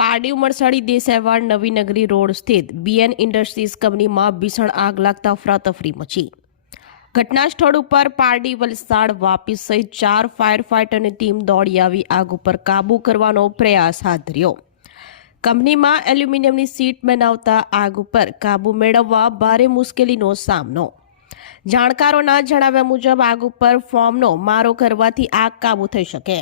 પારડી ઉમરસાડી દેસાઈવાડ નવી નગરી રોડ સ્થિત બીએન ઇન્ડસ્ટ્રીઝ કંપનીમાં ભીષણ આગ લાગતા અફરાતફરી મચી. ઘટના સ્થળ ઉપર પારડી વલસાડ વાપી સહિત ચાર ફાયર ફાઇટરની ટીમ દોડી આવી આગ ઉપર કાબૂ કરવાનો પ્રયાસ હાથ ધર્યો. કંપનીમાં એલ્યુમિનિયમની સીટ બનાવતા આગ ઉપર કાબૂ મેળવવા ભારે મુશ્કેલીનો સામનો. જાણકારોના જણાવ્યા મુજબ, આગ ઉપર ફોર્મનો મારો કરવાથી આગ કાબૂ થઈ શકે.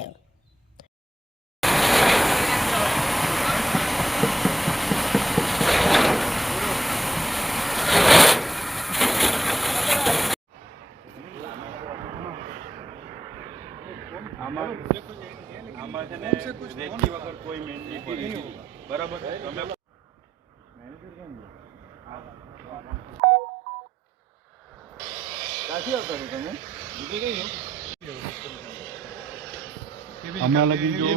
આમાં આમાં છે ને રેતી વગર કોઈ મેન નહીં પડે બરાબર તમે ક્યાંથી આવતા છો તમે હમણાં લગી જો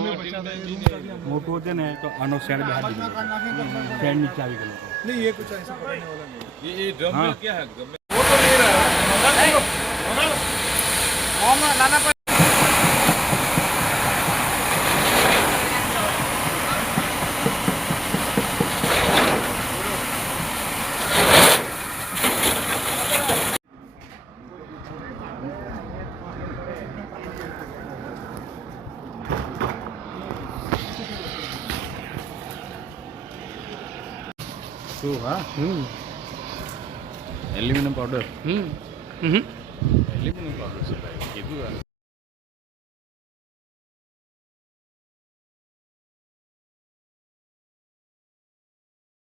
મોટું છે ને તો આનો શેડ બહાર શેડ નીચે આવી ગયો नहीं ये कुछ ऐसा पकड़ने वाला नहीं ये ड्रम में क्या है ஆமாம் நான் தான் ஷூவா ம். அலுமினியம் பவுடர் ம். ம் либо нужна консультация, иду я.